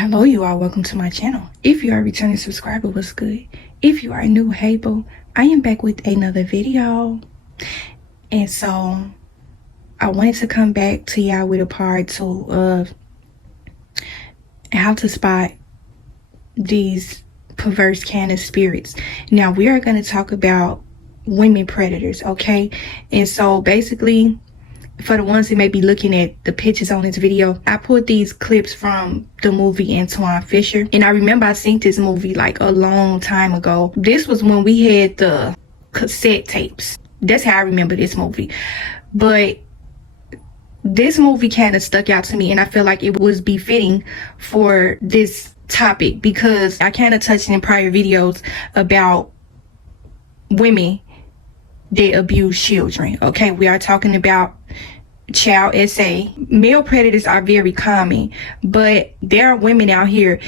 Hello you all, welcome to my channel. If you are a returning subscriber, what's good? If you are new, hey boo, I am back with another video. And so I wanted to come back to y'all with a part 2 of how to spot these perverse kind of spirits. Now we are going to talk about women predators, okay? And so basically, for the ones that may be looking at the pictures on this video, I pulled these clips from the movie Antoine Fisher. And I remember I seen this movie like a long time ago. This was when we had the cassette tapes. That's how I remember this movie. But this movie kind of stuck out to me, and I feel like it was befitting for this topic because I kind of touched in prior videos about women that abuse children. Okay, we are talking about child SA. Male predators are very common, but there are women out here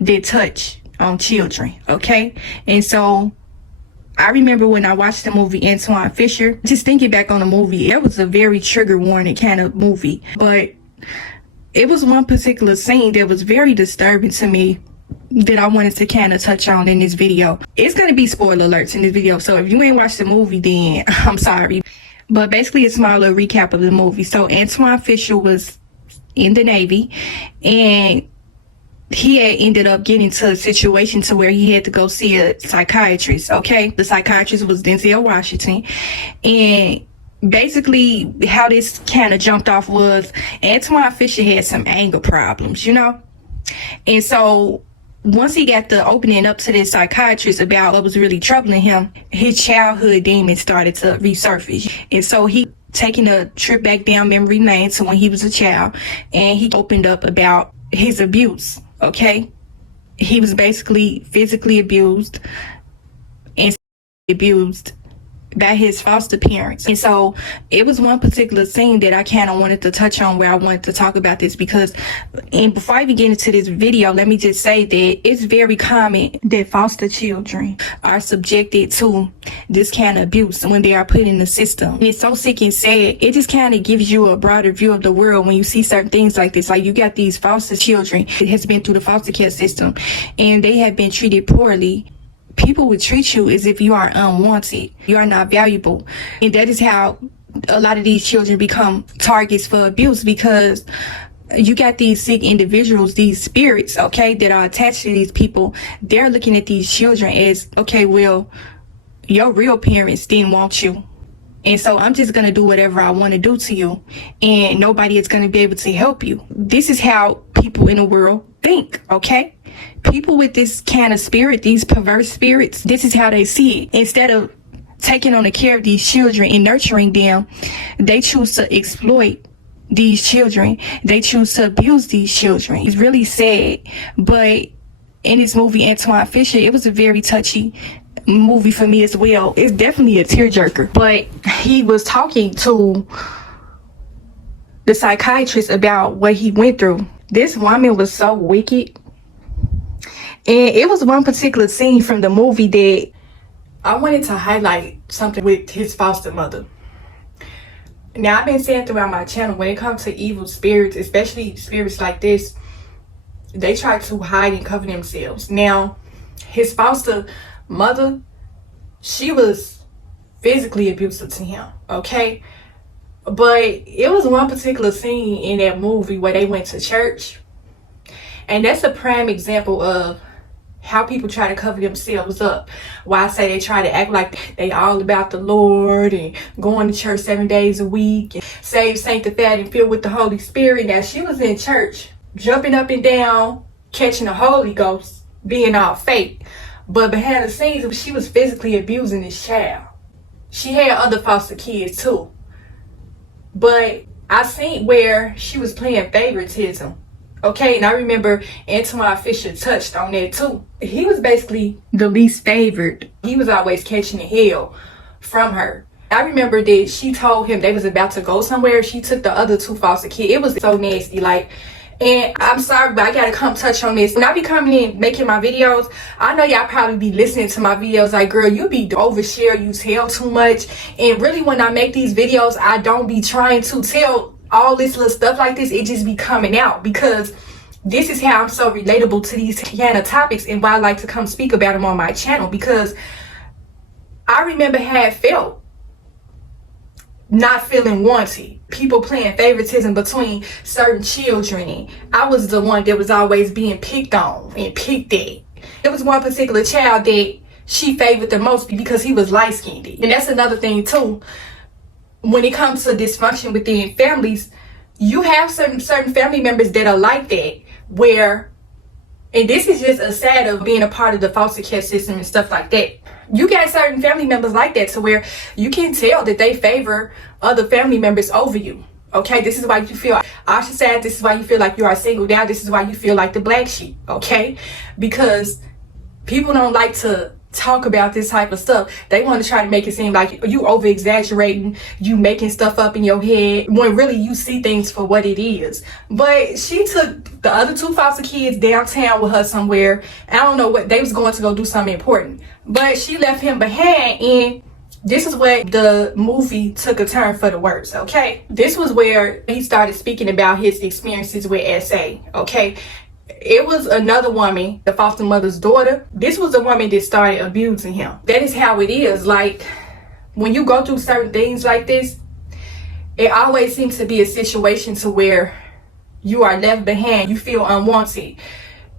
that touch on children. Okay, and so I remember when I watched the movie Antoine Fisher, just thinking back on the movie, it was a very trigger warning kind of movie, but it was one particular scene that was very disturbing to me that I wanted to kind of touch on in this video. It's going to be spoiler alerts in this video, so if you ain't watched the movie, then I'm sorry. But basically a small little recap of the movie. So Antoine Fisher was in the Navy, and he had ended up getting into a situation to where he had to go see a psychiatrist. Okay, the psychiatrist was Denzel Washington, and basically how this kind of jumped off was Antoine Fisher had some anger problems, you know. And so once he got the opening up to this psychiatrist about what was really troubling him, his childhood demons started to resurface. And so he taking a trip back down memory lane to when he was a child, and he opened up about his abuse. Okay, he was basically physically abused and abused by his foster parents. And so it was one particular scene that I kind of wanted to touch on, where I wanted to talk about this because, and before I even get into this video, let me just say that it's very common that foster children are subjected to this kind of abuse when they are put in the system. And it's so sick and sad. It just kind of gives you a broader view of the world when you see certain things like this. Like, you got these foster children that has been through the foster care system and they have been treated poorly. People would treat you as if you are unwanted. You are not valuable. And that is how a lot of these children become targets for abuse, because you got these sick individuals, these spirits, okay, that are attached to these people. They're looking at these children as, okay, well, your real parents didn't want you, and so I'm just going to do whatever I want to do to you, and nobody is going to be able to help you. This is how people in the world think, okay? People with this kind of spirit, these perverse spirits, this is how they see it. Instead of taking on the care of these children and nurturing them, they choose to exploit these children. They choose to abuse these children. It's really sad. But in this movie, Antoine Fisher, it was a very touchy movie for me as well. It's definitely a tearjerker. But he was talking to the psychiatrist about what he went through. This woman was so wicked. And it was one particular scene from the movie that I wanted to highlight something with his foster mother. Now, I've been saying throughout my channel, when it comes to evil spirits, especially spirits like this, they try to hide and cover themselves. Now, his foster mother, she was physically abusive to him, okay? But it was one particular scene in that movie where they went to church. And that's a prime example of how people try to cover themselves up. Why I say they try to act like they all about the Lord and going to church 7 days a week and saved, sanctified, and filled with the Holy Spirit. Now, she was in church, jumping up and down, catching the Holy Ghost, being all fake. But behind the scenes, she was physically abusing this child. She had other foster kids too. But I seen where she was playing favoritism. Okay, and I remember Antoine Fisher touched on that too. He was basically the least favored. He was always catching the hell from her. I remember that she told him they was about to go somewhere. She took the other 2 foster kids. It was so nasty, like, and I'm sorry, but I gotta come touch on this. When I be coming in making my videos, I know y'all probably be listening to my videos like, girl, you be overshare, you tell too much. And really, when I make these videos, I don't be trying to tell all this little stuff like this. It just be coming out because this is how I'm so relatable to these kind of topics and why I like to come speak about them on my channel, because I remember how it felt not feeling wanted, people playing favoritism between certain children, and I was the one that was always being picked on and picked at. There was one particular child that she favored the most because he was light-skinned. And that's another thing too, when it comes to dysfunction within families, you have certain family members that are like that, where, and this is just a side of being a part of the foster care system and stuff like that, you got certain family members like that to where you can tell that they favor other family members over you. Okay, this is why you feel ostracized. This is why you feel like you are singled out. This is why you feel like the black sheep. Okay, because people don't like to talk about this type of stuff. They want to try to make it seem like you over exaggerating, you making stuff up in your head, when really you see things for what it is. But she took the other 2 foster kids downtown with her somewhere. I don't know what, they was going to go do something important, but she left him behind, and this is where the movie took a turn for the worse. Okay, this was where he started speaking about his experiences with SA. Okay, it was another woman, the foster mother's daughter. This was the woman that started abusing him. That is how it is. Like, when you go through certain things like this, it always seems to be a situation to where you are left behind. You feel unwanted.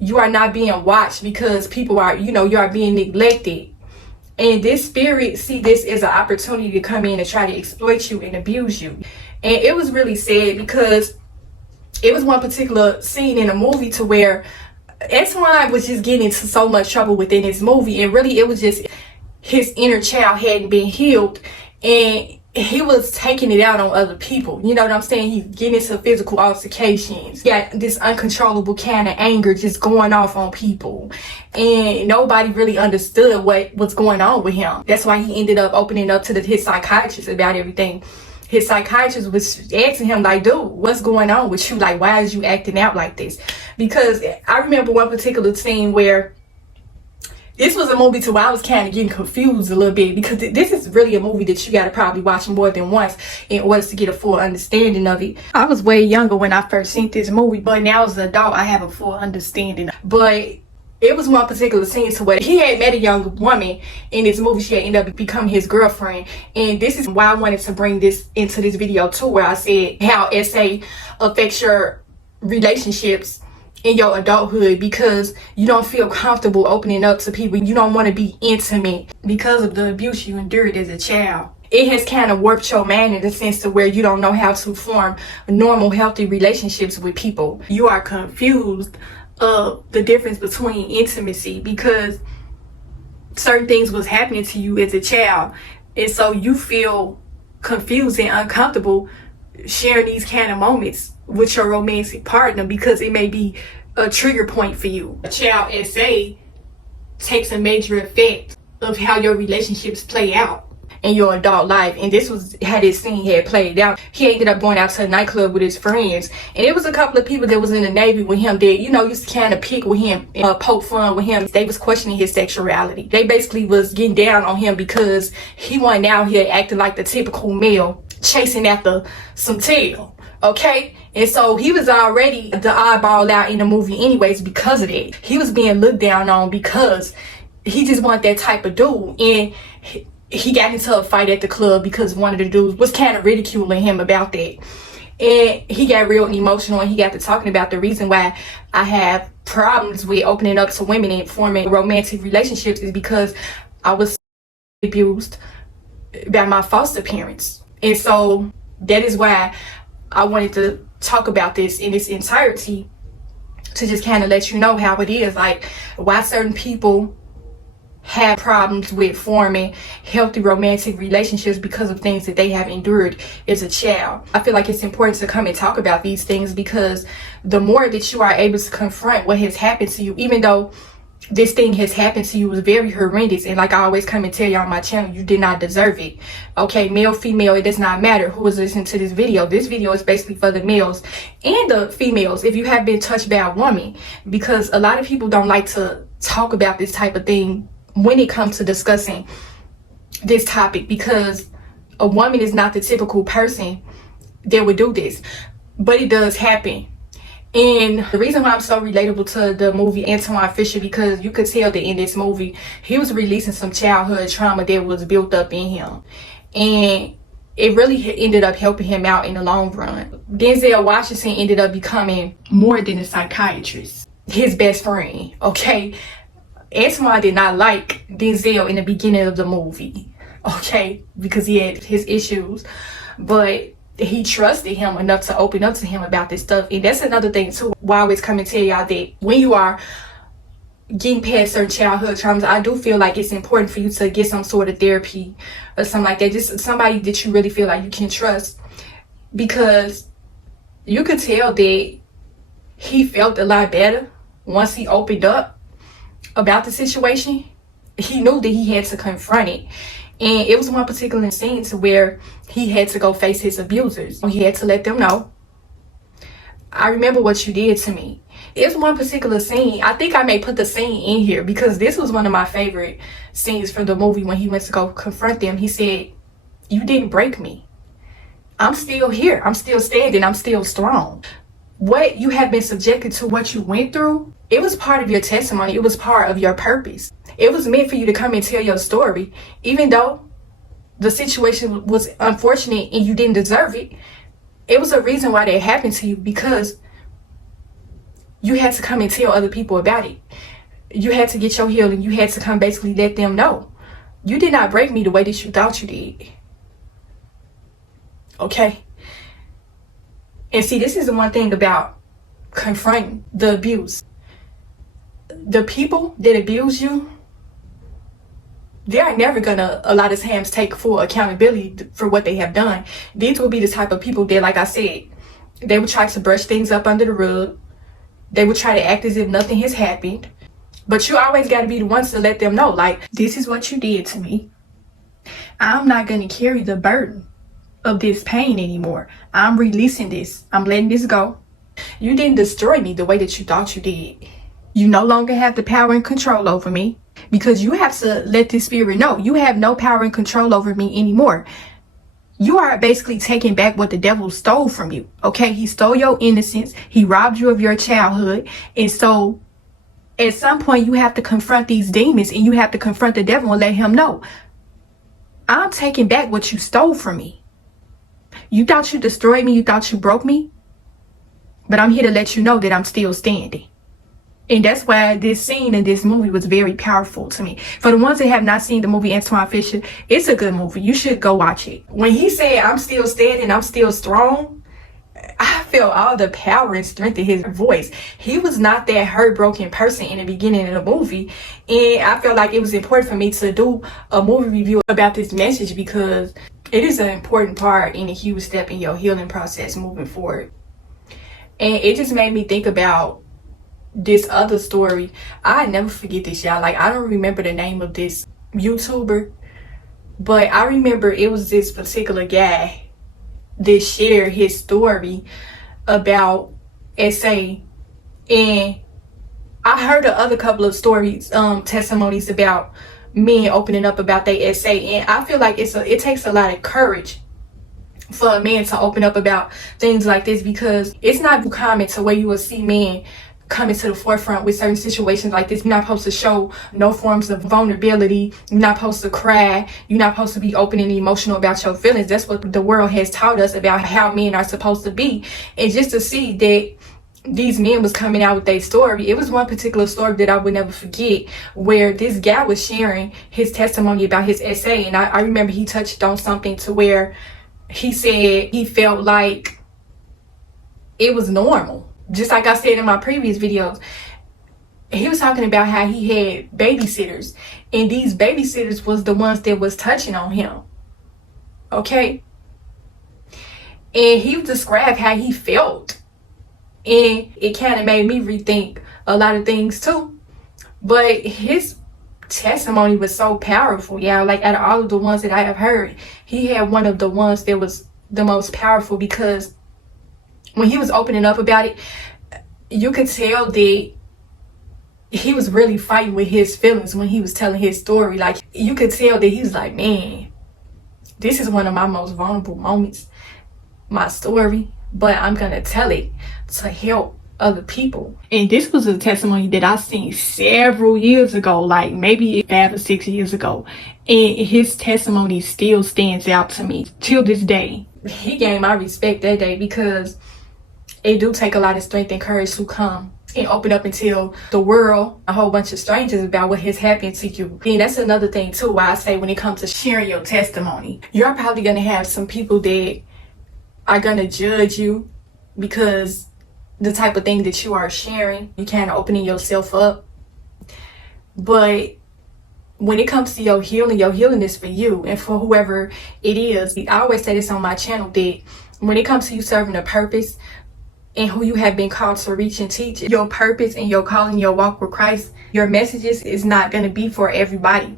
You are not being watched because people are, you are being neglected. And this spirit see this as an opportunity to come in and try to exploit you and abuse you. And it was really sad because it was one particular scene in a movie to where Antoine was just getting into so much trouble within this movie, and really it was just his inner child hadn't been healed, and he was taking it out on other people. You know what I'm saying? He's getting into physical altercations. He got this uncontrollable kind of anger just going off on people, and nobody really understood what was going on with him. That's why he ended up opening up to his psychiatrist about everything. His psychiatrist was asking him, like, dude, what's going on with you? Like, why is you acting out like this? Because I remember one particular scene where this was a movie to where I was kind of getting confused a little bit, because this is really a movie that you got to probably watch more than once in order to get a full understanding of it. I was way younger when I first seen this movie, but now as an adult, I have a full understanding. But it was one particular scene to where he had met a young woman in this movie. She had ended up becoming his girlfriend. And this is why I wanted to bring this into this video too, where I said how SA affects your relationships in your adulthood, because you don't feel comfortable opening up to people. You don't want to be intimate because of the abuse you endured as a child. It has kind of warped your mind in the sense to where you don't know how to form normal, healthy relationships with people. You are confused of the difference between intimacy, because certain things was happening to you as a child, and so you feel confused and uncomfortable sharing these kind of moments with your romantic partner, because it may be a trigger point for you. A child SA takes a major effect of how your relationships play out in your adult life. And this was how this scene had played out. He ended up going out to a nightclub with his friends, and it was a couple of people that was in the Navy with him that, used to kind of pick with him and poke fun with him. They was questioning his sexuality. They basically was getting down on him because he wasn't out here acting like the typical male chasing after some tail. Okay, and so he was already the oddball out in the movie anyways because of that. He was being looked down on because he just wasn't that type of dude. And he got into a fight at the club because one of the dudes was kind of ridiculing him about that. And he got real emotional, and he got to talking about the reason why I have problems with opening up to women and forming romantic relationships is because I was abused by my foster parents. And so that is why I wanted to talk about this in its entirety, to just kind of let you know how it is, like why certain people have problems with forming healthy romantic relationships because of things that they have endured as a child. I feel like it's important to come and talk about these things, because the more that you are able to confront what has happened to you, even though this thing has happened to you, was very horrendous, and like I always come and tell y'all on my channel, you did not deserve it. Okay, male, female, it does not matter who is listening to this video. This video is basically for the males and the females if you have been touched by a woman, because a lot of people don't like to talk about this type of thing when it comes to discussing this topic, because a woman is not the typical person that would do this, but it does happen. And the reason why I'm so relatable to the movie Antoine Fisher, because you could tell that in this movie, he was releasing some childhood trauma that was built up in him. And it really ended up helping him out in the long run. Denzel Washington ended up becoming more than a psychiatrist, his best friend, okay? Antoine did not like Denzel in the beginning of the movie, okay? Because he had his issues. But he trusted him enough to open up to him about this stuff. And that's another thing too, why I always come and tell y'all that when you are getting past certain childhood traumas, I do feel like it's important for you to get some sort of therapy or something like that, just somebody that you really feel like you can trust, because you could tell that he felt a lot better once he opened up about the situation. He knew that he had to confront it. And it was one particular scene to where he had to go face his abusers. He had to let them know, I remember what you did to me. It's one particular scene. I think I may put the scene in here because this was one of my favorite scenes from the movie. When he went to go confront them, he said, you didn't break me. I'm still here. I'm still standing. I'm still strong. What you have been subjected to, what you went through, it was part of your testimony. It was part of your purpose. It was meant for you to come and tell your story. Even though the situation was unfortunate and you didn't deserve it, it was a reason why that happened to you, because you had to come and tell other people about it. You had to get your healing. You had to come basically let them know. You did not break me the way that you thought you did. Okay? And see, this is the one thing about confronting the abuse. The people that abuse you, they are never gonna, a lot of times, take full accountability for what they have done. These will be the type of people that, like I said, they would try to brush things up under the rug. They would try to act as if nothing has happened. But you always got to be the ones to let them know, like, this is what you did to me. I'm not gonna carry the burden of this pain anymore. I'm releasing this. I'm letting this go. You didn't destroy me the way that you thought you did. You no longer have the power and control over me, because you have to let this spirit know you have no power and control over me anymore. You are basically taking back what the devil stole from you. Okay, he stole your innocence. He robbed you of your childhood. And so at some point you have to confront these demons, and you have to confront the devil and let him know, I'm taking back what you stole from me. You thought you destroyed me. You thought you broke me. But I'm here to let you know that I'm still standing. And that's why this scene in this movie was very powerful to me. For the ones that have not seen the movie Antoine Fisher, it's a good movie. You should go watch it. When he said, I'm still standing, I'm still strong, I felt all the power and strength in his voice. He was not that heartbroken person in the beginning of the movie. And I felt like it was important for me to do a movie review about this message, because it is an important part and a huge step in your healing process moving forward. And it just made me think about this other story. I never forget this, y'all. Like, I don't remember the name of this YouTuber, but I remember it was this particular guy that shared his story about SA. And I heard a other couple of stories, testimonies about men opening up about their SA. And I feel like it takes a lot of courage for a man to open up about things like this, because it's not common to where you will see men coming to the forefront with certain situations like this. You're not supposed to show no forms of vulnerability. You're not supposed to cry. You're not supposed to be open and emotional about your feelings. That's what the world has taught us about how men are supposed to be. And just to see that these men was coming out with their story, it was one particular story that I would never forget, where this guy was sharing his testimony about his SA. And I remember he touched on something to where he said he felt like it was normal. Just like I said in my previous videos, he was talking about how he had babysitters, and these babysitters was the ones that was touching on him. Okay? And he described how he felt. And it kind of made me rethink a lot of things too. But his testimony was so powerful, yeah. Like, out of all of the ones that I have heard, he had one of the ones that was the most powerful, because when he was opening up about it, you could tell that he was really fighting with his feelings when he was telling his story. Like, you could tell that he was like, man, this is one of my most vulnerable moments, my story, but I'm gonna tell it to help other people. And this was a testimony that I seen several years ago, like maybe 5 or 6 years ago. And his testimony still stands out to me till this day. He gained my respect that day, because it do take a lot of strength and courage to come and open up and tell the world, a whole bunch of strangers, about what has happened to you. And that's another thing too, why I say when it comes to sharing your testimony, you're probably going to have some people that are going to judge you because the type of thing that you are sharing, you kind of opening yourself up. But when it comes to your healing is for you and for whoever it is. I always say this on my channel, that when it comes to you serving a purpose and who you have been called to reach and teach, your purpose and your calling, your walk with Christ, your messages is not going to be for everybody.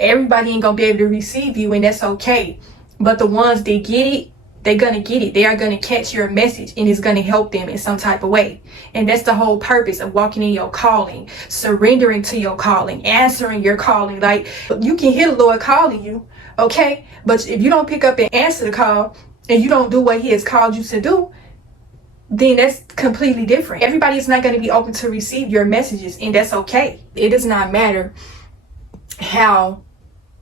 Everybody ain't going to be able to receive you, and that's okay. But the ones that get it, they're going to get it. They are going to catch your message, and it's going to help them in some type of way. And that's the whole purpose of walking in your calling, surrendering to your calling, answering your calling. Like, you can hear the Lord calling you, okay? But if you don't pick up and answer the call, and you don't do what he has called you to do, then that's completely different. Everybody is not going to be open to receive your messages, and that's okay. It does not matter how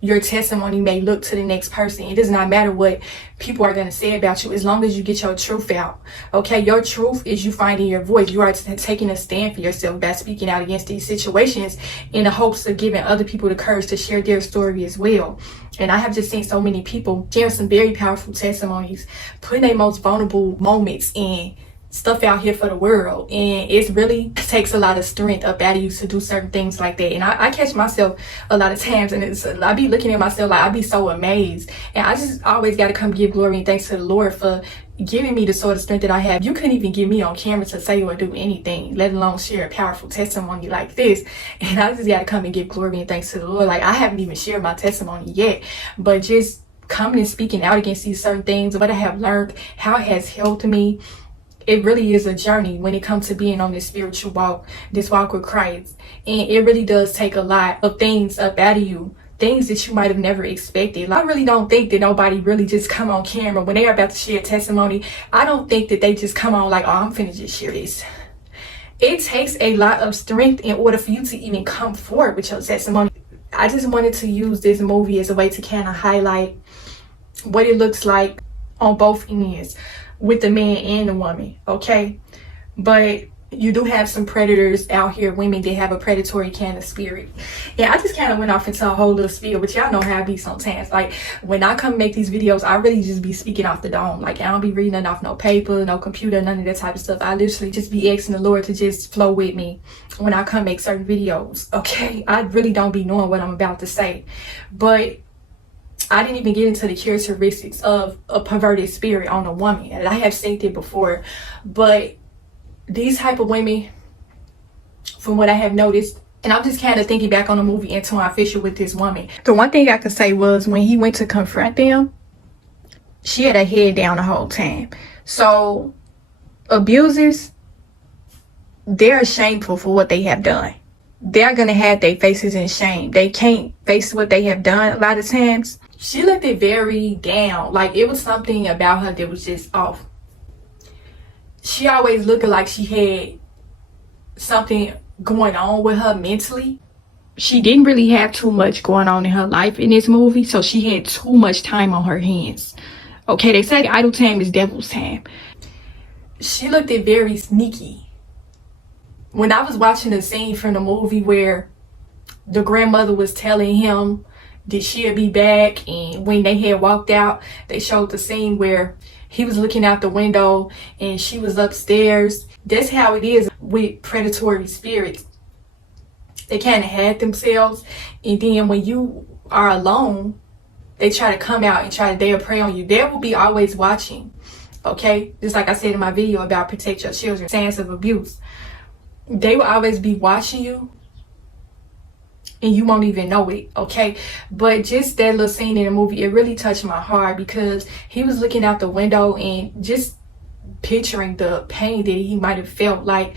your testimony may look to the next person. It does not matter what people are going to say about you, as long as you get your truth out. Okay, your truth is you finding your voice. You are taking a stand for yourself by speaking out against these situations in the hopes of giving other people the courage to share their story as well. And I have just seen so many people share some very powerful testimonies, putting their most vulnerable moments in stuff out here for the world, and it really takes a lot of strength up out of you to do certain things like that. And I catch myself a lot of times, and I be looking at myself like I be so amazed, and I just always got to come give glory and thanks to the Lord for giving me the sort of strength that I have. You couldn't even get me on camera to say or do anything, let alone share a powerful testimony like this. And I just got to come and give glory and thanks to the Lord. Like, I haven't even shared my testimony yet, but just coming and speaking out against these certain things, what I have learned, how it has helped me. It really is a journey when it comes to being on this spiritual walk, this walk with Christ. And it really does take a lot of things up out of you, things that you might have never expected. I really don't think that nobody really just come on camera when they are about to share testimony. I don't think that they just come on like, oh, I'm finna just share this. It takes a lot of strength in order for you to even come forward with your testimony. I just wanted to use this movie as a way to kind of highlight what it looks like on both ends, with the man and the woman, okay? But you do have some predators out here, women that have a predatory kind of spirit. Yeah, I just kind of went off into a whole little spiel, but y'all know how I be sometimes. Like, when I come make these videos, I really just be speaking off the dome. Like, I don't be reading nothing off no paper, no computer, none of that type of stuff. I literally just be asking the Lord to just flow with me when I come make certain videos, okay? I really don't be knowing what I'm about to say. But I didn't even get into the characteristics of a perverted spirit on a woman, and I have seen it before. But these type of women, from what I have noticed, and I'm just kind of thinking back on the movie Antoine Fisher with this woman. The one thing I could say was when he went to confront them, she had her head down the whole time. So abusers, they're shameful for what they have done. They're going to have their faces in shame. They can't face what they have done a lot of times. She looked it very down. Like, it was something about her that was just off. She always looked like she had something going on with her mentally. She didn't really have too much going on in her life in this movie, so she had too much time on her hands. Okay, they say idle time is devil's time. She looked it very sneaky. When I was watching the scene from the movie where the grandmother was telling him that she'll be back, and when they had walked out, they showed the scene where he was looking out the window and she was upstairs. That's how it is with predatory spirits. They kind of had themselves, and then when you are alone, they try to come out and try to dare prey on you. They will be always watching, okay? Just like I said in my video about protect your children, signs of abuse. They will always be watching you, and you won't even know it, okay? But just that little scene in the movie, it really touched my heart, because he was looking out the window and just picturing the pain that he might have felt. Like,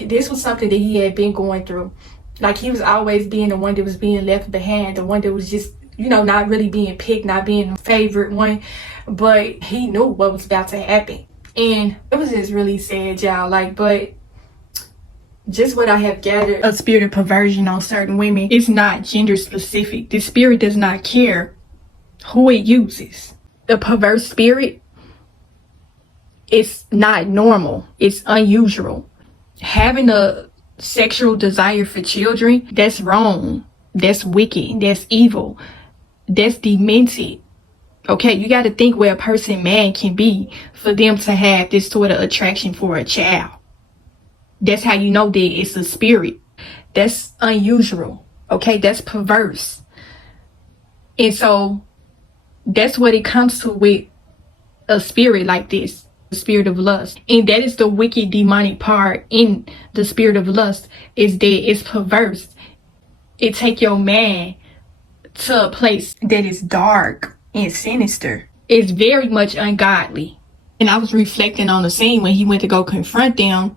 this was something that he had been going through. Like, he was always being the one that was being left behind, the one that was just, you know, not really being picked, not being the favorite one. But he knew what was about to happen. And it was just really sad, y'all. Like, but just what I have gathered, a spirit of perversion on certain women is not gender specific. The spirit does not care who it uses. The perverse spirit is not normal. It's unusual. Having a sexual desire for children, that's wrong. That's wicked. That's evil. That's demented. Okay, you got to think where a person, man, can be for them to have this sort of attraction for a child. That's how you know that it's a spirit. That's unusual. Okay, that's perverse. And so that's what it comes to with a spirit like this, the spirit of lust. And that is the wicked demonic part in the spirit of lust, is that it's perverse. It take your man to a place that is dark and sinister. It's very much ungodly. And I was reflecting on the scene when he went to go confront them.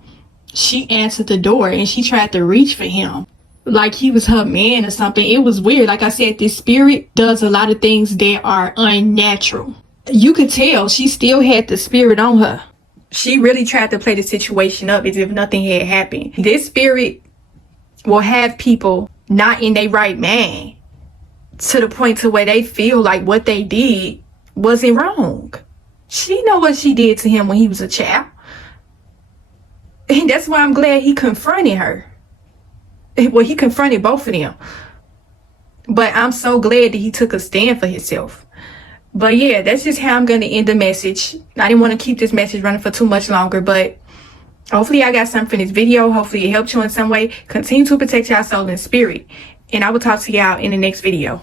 She answered the door and she tried to reach for him like he was her man or something. It was weird. Like I said, this spirit does a lot of things that are unnatural. You could tell she still had the spirit on her. She really tried to play the situation up as if nothing had happened. This spirit will have people not in their right mind to the point to where they feel like what they did wasn't wrong. She know what she did to him when he was a child. And that's why I'm glad he confronted her. Well, he confronted both of them. But I'm so glad that he took a stand for himself. But yeah, that's just how I'm going to end the message. I didn't want to keep this message running for too much longer, but hopefully I got something from this video. Hopefully it helped you in some way. Continue to protect your soul and spirit. And I will talk to y'all in the next video.